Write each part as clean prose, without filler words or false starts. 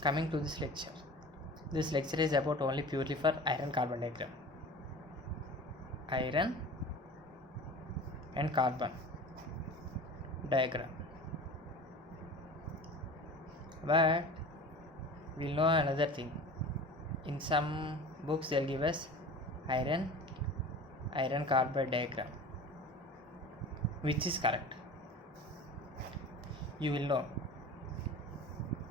Coming to this lecture is about only purely for iron carbon diagram. Iron and carbon diagram. But we'll know another thing. In some books they'll give us iron carbon diagram, which is correct. You will know.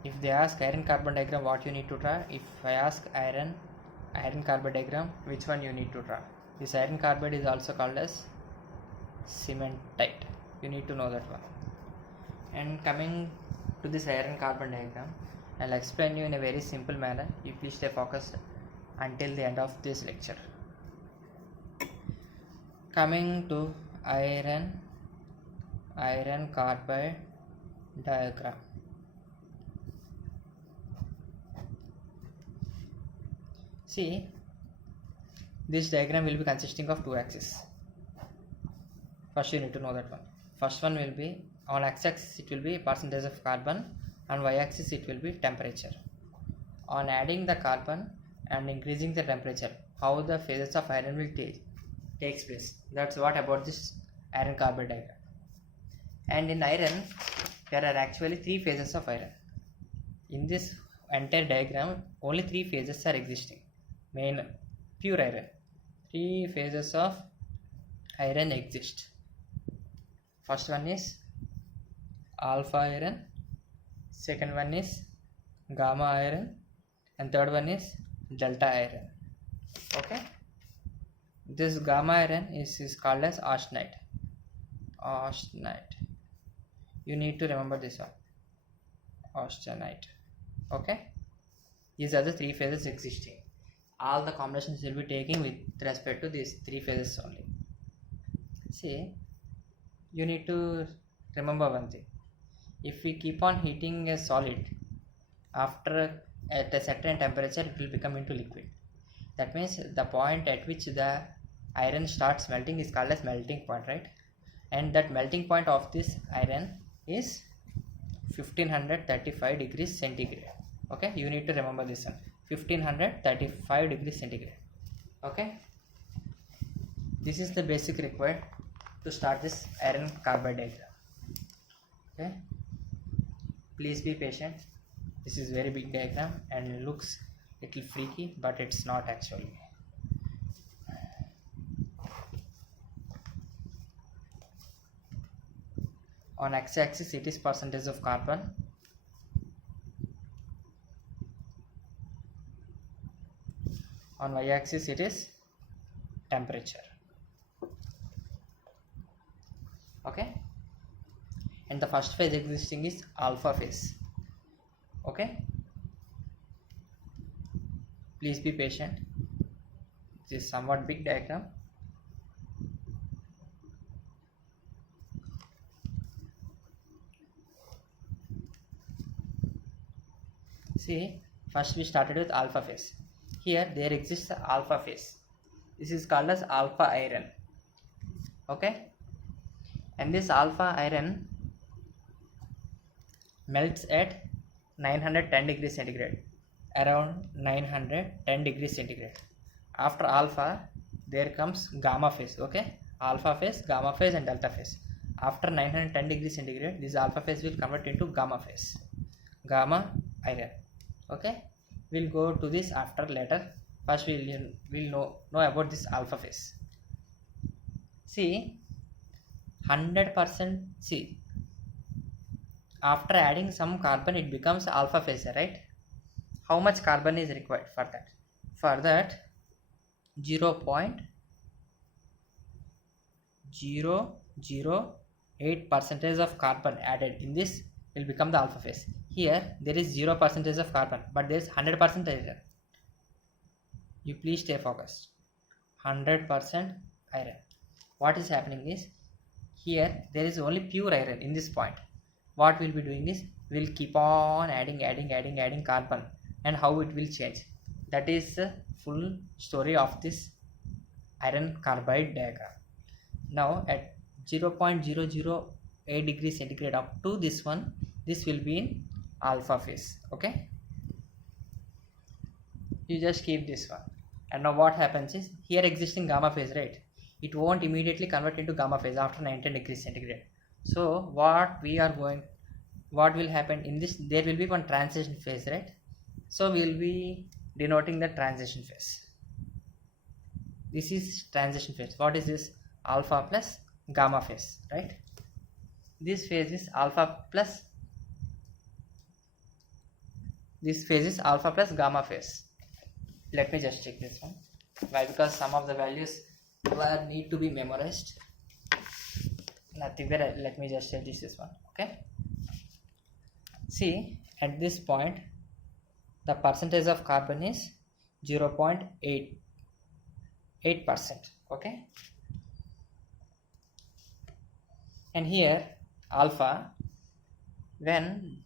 If they ask iron carbon diagram, what you need to draw. If I ask iron carbon diagram, which one you need to draw. This iron carbide is also called as cementite. You need to know that one. And coming to this iron carbon diagram, I'll explain you in a very simple manner. You please stay focused until the end of this lecture. Coming to iron carbide diagram. See, this diagram will be consisting of two axes. First you need to know that one. First one will be on x-axis it will be percentage of carbon, and y-axis it will be temperature. On adding the carbon and increasing the temperature, how the phases of iron will takes place. That's what about this iron carbide diagram. And in iron there are actually three phases of iron. In this entire diagram only three phases are existing. Main pure iron, three phases of iron exist. First one is alpha iron, second one is gamma iron, and third one is delta iron. Okay, this gamma iron is called as austenite. You need to remember this one, austenite. Okay, these are the three phases existing. All the combinations will be taking with respect to these three phases only. See, you need to remember one thing. If we keep on heating a solid, after at a certain temperature it will become into liquid. That means the point at which the iron starts melting is called as melting point, right? And that melting point of this iron is 1535 degrees centigrade. Okay, you need to remember this one, 1535 degrees centigrade. Okay, this is the basic required to start this iron carbide diagram. Okay, please be patient. This is very big diagram and looks little freaky, but it's not actually. On x-axis it is percentage of carbon, on y-axis it is temperature. Okay, and the first phase existing is alpha phase. Okay, please be patient. This is somewhat big diagram. See, first we started with alpha phase. Here there exists the alpha phase. This is called as alpha iron. Okay, and this alpha iron melts at 910 degrees centigrade, around 910 degrees centigrade. After alpha there comes gamma phase. Okay, alpha phase, gamma phase, and delta phase. After 910 degrees centigrade, this alpha phase will convert into gamma phase, gamma iron. Okay, we'll go to this after later. First we'll know about this alpha phase. See, 100%. See, after adding some carbon it becomes alpha phase, right? How much carbon is required for that? For that 0.008% of carbon added in this will become the alpha phase. Here there is 0% of carbon, but there is 100% iron. You please stay focused. 100% iron. What is happening is, here there is only pure iron in this point. What we'll be doing is, we'll keep on adding carbon, and how it will change. That is the full story of this iron carbide diagram. Now at 0.008 degrees centigrade up to this one, this will be in alpha phase. Okay, you just keep this one. And now what happens is, here existing gamma phase, right, it won't immediately convert into gamma phase after 19 degrees centigrade. So what will happen in this, there will be one transition phase, right? So we will be denoting the transition phase. This is transition phase. What is this? Alpha plus gamma phase, right? This phase is alpha plus, this phase is alpha plus gamma phase. Let me just check this one. Why? Because some of the values need to be memorized. Nothing there. Let me just say this one. Okay. See, at this point, the percentage of carbon is 0.8%. Okay. And here alpha, when,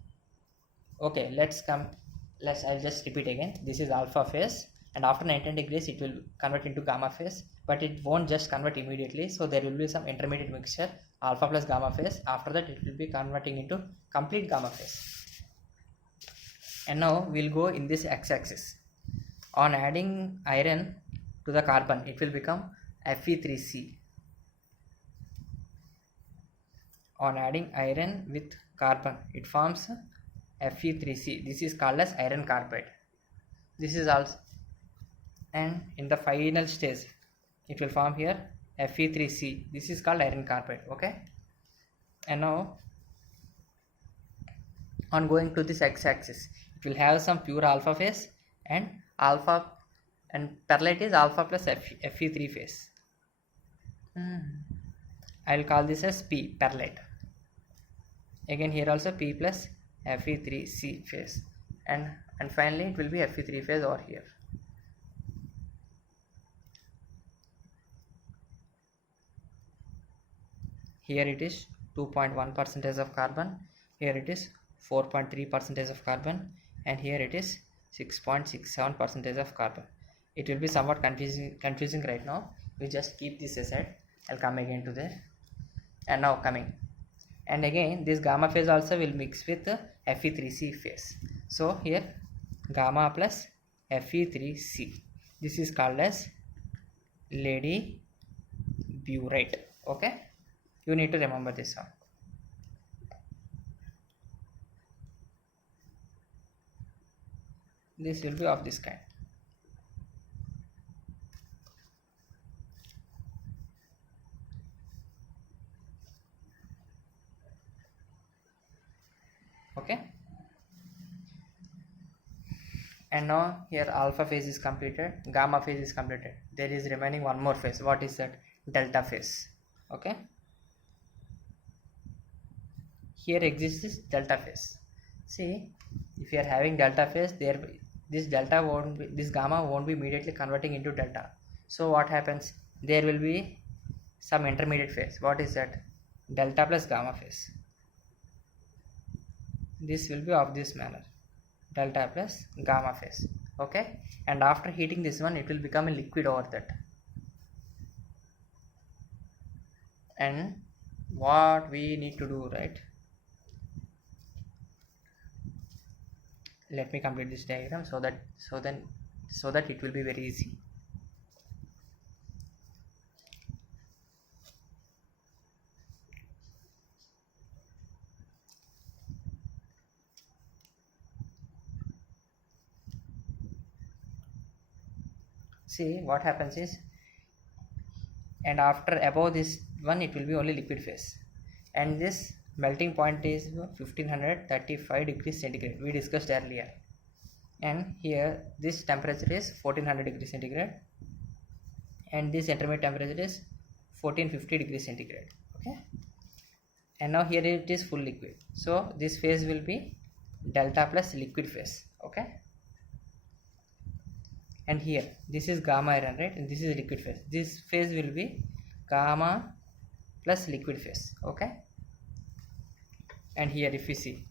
okay, I'll just repeat again. This is alpha phase, and after 19 degrees it will convert into gamma phase, but it won't just convert immediately. So there will be some intermediate mixture, alpha plus gamma phase. After that it will be converting into complete gamma phase. And now we'll go in this x-axis. On adding iron to the carbon, it will become Fe3C. On adding iron with carbon, it forms Fe3C. This is called as iron carbide. This is also, and in the final stage it will form here Fe3C. This is called iron carbide. Okay. And now on going to this x-axis, it will have some pure alpha phase and alpha, and perlite is alpha plus Fe3 phase. I will call this as P, perlite. Again here also P plus Fe3C phase, and finally it will be Fe3 phase over here. Here it is 2.1% of carbon, here it is 4.3% of carbon, and here it is 6.67% of carbon. It will be somewhat confusing right now. We just keep this aside. I'll come again to there. And now coming, and again this gamma phase also will mix with the Fe3C phase. So here gamma plus Fe3C. This is called as lead burite. Okay, you need to remember this one. This will be of this kind. Okay. And now here alpha phase is completed, gamma phase is completed. There is remaining one more phase. What is that? Delta phase. Okay. Here exists this delta phase. See, if you are having delta phase, this gamma won't be immediately converting into delta. So what happens? There will be some intermediate phase. What is that? Delta plus gamma phase. This will be of this manner, delta plus gamma phase. Okay, and after heating this one, it will become a liquid over that. And what we need to do, right? Let me complete this diagram so that it will be very easy. See, what happens is, and after above this one it will be only liquid phase, and this melting point is 1535 degrees centigrade, we discussed earlier, and here this temperature is 1400 degrees centigrade, and this intermediate temperature is 1450 degrees centigrade. Okay, and now here it is full liquid, so this phase will be delta plus liquid phase. Okay, and here this is gamma iron, right, and this is liquid phase. This phase will be gamma plus liquid phase. Okay, and here if you see,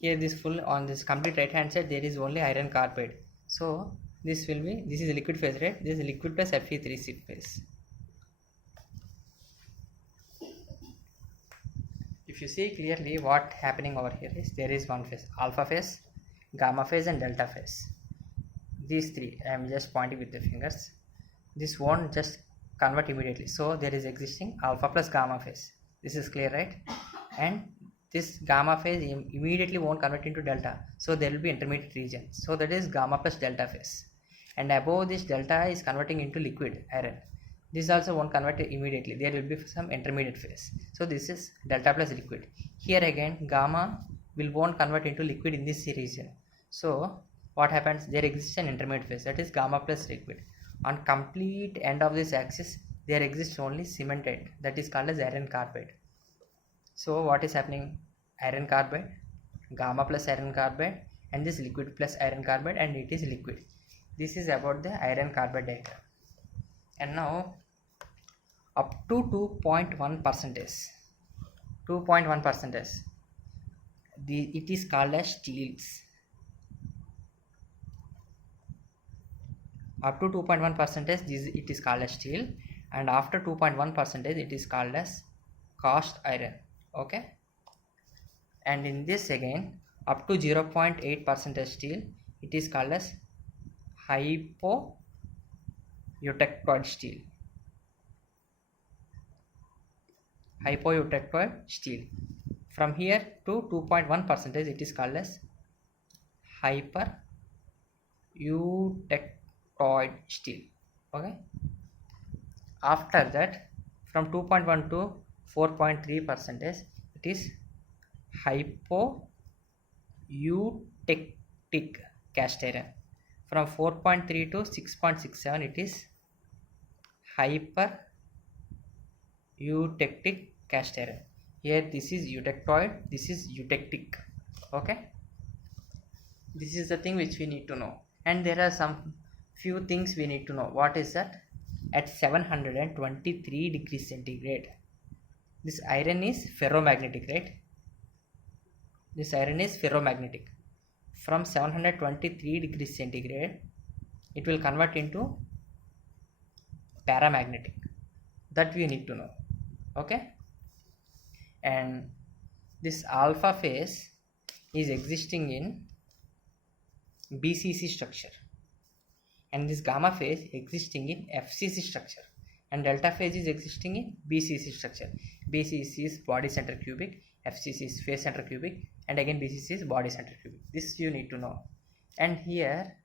here this full, on this complete right hand side there is only iron carbide, so this is liquid phase, right? This is liquid plus Fe3C phase. If you see clearly what happening over here is, there is one phase, alpha phase, gamma phase and delta phase. these three, I am just pointing with the fingers. This won't just convert immediately, so there is existing alpha plus gamma phase. This is clear, right? And this gamma phase immediately won't convert into delta, so there will be intermediate region, so that is gamma plus delta phase. And above this, delta is converting into liquid iron. This also won't convert immediately, there will be some intermediate phase, so this is delta plus liquid. Here again, gamma won't convert into liquid in this region, so what happens, there exists an intermediate phase, that is gamma plus liquid. On complete end of this axis, there exists only cementite, that is called as iron carbide. So what is happening, iron carbide, gamma plus iron carbide, and this liquid plus iron carbide, and it is liquid. This is about the iron carbide diagram. And now up to 2.1 percentage, it is called as steels. Up to 2.1 percentage, it is called as steel, and after 2.1 percentage, it is called as cast iron. Okay, and in this again, up to 0.8 percentage steel, it is called as hypoeutectoid steel. From here to 2.1 percentage, it is called as hypereutectoid steel. Okay, after that, from 2.1 to 4.3 percentage, it is hypoeutectic cast iron. From 4.3 to 6.67, it is hypereutectic cast iron. Here this is eutectoid, this is eutectic. Okay, this is the thing which we need to know. And there are some few things we need to know. What is that? At 723 degrees centigrade, this iron is ferromagnetic, right? This iron is ferromagnetic. From 723 degrees centigrade, it will convert into paramagnetic. That we need to know. Okay, and this alpha phase is existing in BCC structure, and this gamma phase existing in FCC structure, and delta phase is existing in BCC structure. BCC is body center cubic, FCC is phase center cubic, and again BCC is body center cubic. This you need to know. And here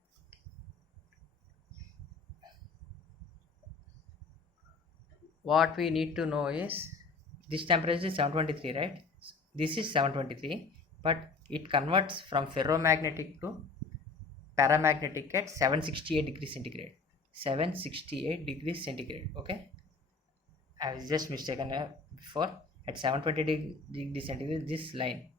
what we need to know is, this temperature is 723, right? This is 723, but it converts from ferromagnetic to paramagnetic at 768 degrees centigrade. 768 degrees centigrade. Okay, I was just mistaken before. At 720 degrees centigrade, this line,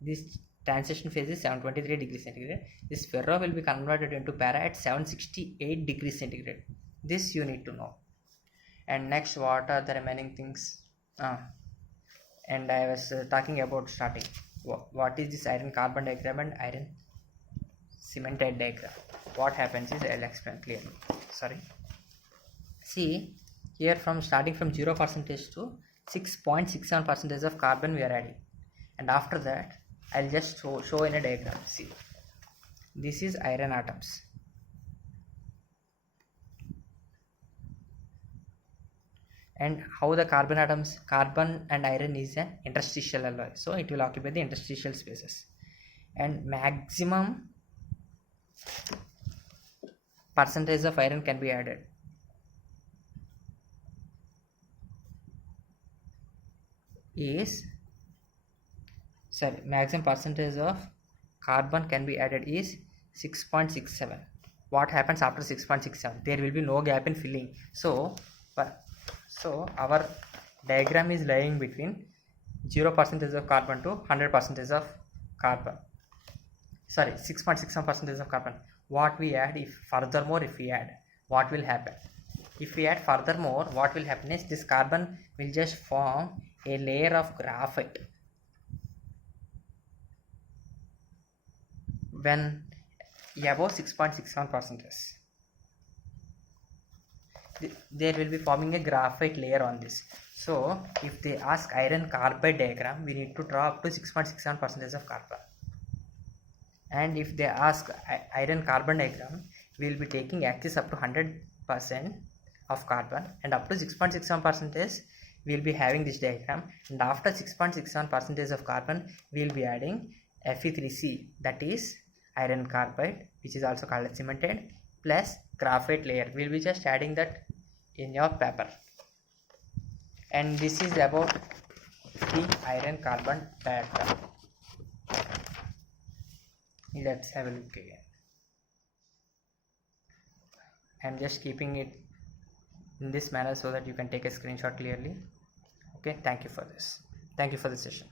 this transition phase is 723 degrees centigrade. This ferro will be converted into para at 768 degrees centigrade. This you need to know. And next, what are the remaining things? And I was talking about starting. What is this iron carbon diagram and iron cementite diagram? What happens is, I'll explain clearly. Sorry. See, here from starting from 0% to 6.67% of carbon we are adding, and after that I'll just show in a diagram. See, this is iron atoms, and how the carbon and iron is an interstitial alloy, so it will occupy the interstitial spaces, and maximum percentage of iron can be added. Maximum percentage of carbon can be added is 6.67. What happens after 6.67? There will be no gap in filling. So our diagram is lying between 0% of carbon to 100% of carbon. 6.67% of carbon. What we add, if we add, what will happen? If we add furthermore, what will happen is, this carbon will just form a layer of graphite when above 6.61%. There will be forming a graphite layer on this. So if they ask iron carbide diagram, we need to draw up to 6.61% of carbon. And if they ask iron carbon diagram, we will be taking access up to 100% of carbon, and up to 6.67% we will be having this diagram, and after 6.67% of carbon we will be adding Fe3C, that is iron carbide, which is also called as cemented, plus graphite layer. We will be just adding that in your paper. And this is about the iron carbon diagram. Let's have a look again. I am just keeping it in this manner so that you can take a screenshot clearly. Okay, thank you for this. Thank you for the session.